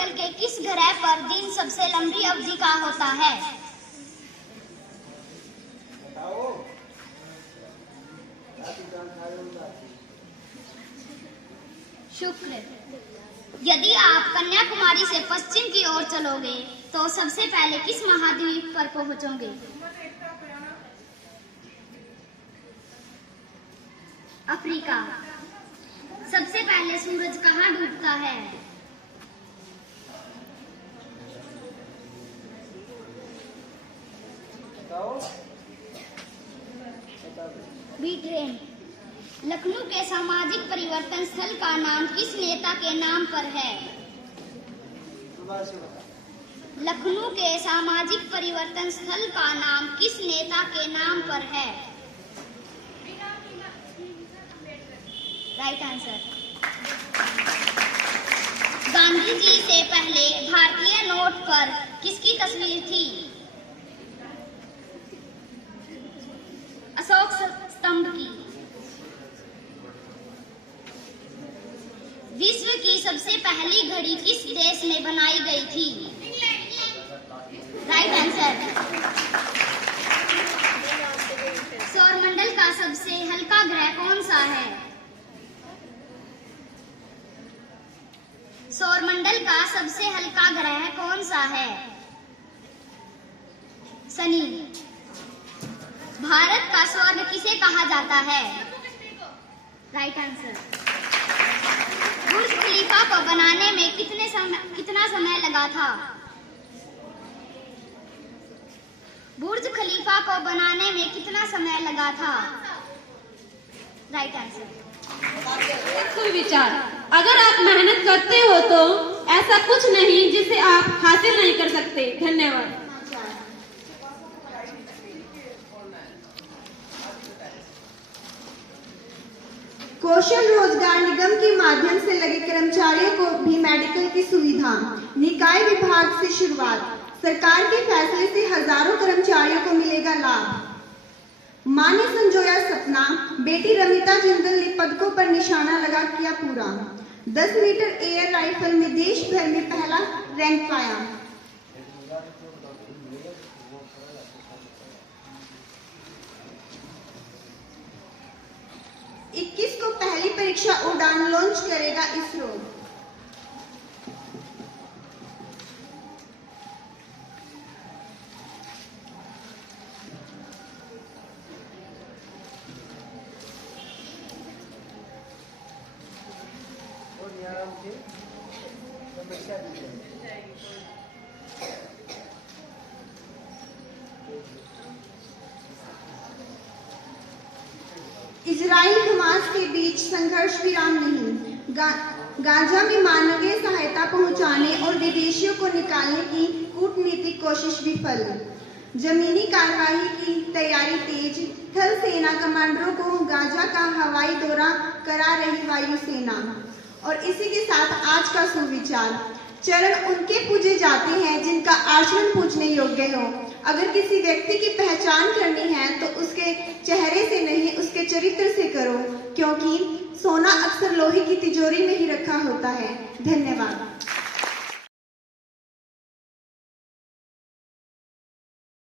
सौरमंडल के किस ग्रह पर दिन सबसे लंबी अवधि का होता है? शुक्र। यदि आप कन्याकुमारी से पश्चिम की ओर चलोगे तो सबसे पहले किस महाद्वीप पर पहुंचोगे? अफ्रीका। सबसे पहले सूरज कहाँ डूबता है? ब्रिटेन। लखनऊ के सामाजिक परिवर्तन स्थल का नाम किस नेता के नाम पर है? लखनऊ के सामाजिक परिवर्तन स्थल का नाम किस नेता के नाम पर है? Right answer. गांधी जी से पहले भारतीय नोट पर किसकी तस्वीर थी? अशोक स्तंभ की। विश्व की सबसे पहली घड़ी किस देश में बनाई गई थी? Right answer. सौरमंडल का सबसे हल्का ग्रह कौन सा है? सौरमंडल का सबसे हल्का ग्रह कौन सा है? शनि। भारत का स्वर्ग किसे कहा जाता है? Right answer. बुर्ज खलीफा को बनाने में कितना समय लगा था? बुर्ज खलीफा को बनाने में कितना समय लगा था? Right answer. सुविचार। अगर आप मेहनत करते हो तो ऐसा कुछ नहीं जिसे आप हासिल नहीं कर सकते। धन्यवाद। कौशल रोजगार निगम के माध्यम से लगे कर्मचारियों को भी मेडिकल की सुविधा। निकाय विभाग से शुरुआत। सरकार के फैसले से हजारों कर्मचारियों को मिलेगा लाभ। मां ने संजोया सपना, बेटी रमिता जिंदल ने पदकों पर निशाना लगा किया पूरा। 10 मीटर एयर राइफल में देश भर में पहला रैंक पाया। इक्कीस को पहली परीक्षा उड़ान लॉन्च करेगा इसरो। इजराइल हमास के बीच संघर्ष विराम नहीं। गाजा में मानवीय सहायता पहुंचाने और विदेशियों को निकालने की कूटनीतिक कोशिश विफल। जमीनी कार्रवाई की तैयारी तेज। थल सेना कमांडरों को गाजा का हवाई दौरा करा रही वायुसेना। और इसी के साथ आज का सुविचार। चरण उनके पूजे जाते हैं जिनका आचरण पूजने योग्य हो। अगर किसी व्यक्ति की पहचान करनी है तो उसके चेहरे से नहीं, उसके चरित्र से करो, क्योंकि सोना अक्सर लोहे की तिजोरी में ही रखा होता है। धन्यवाद।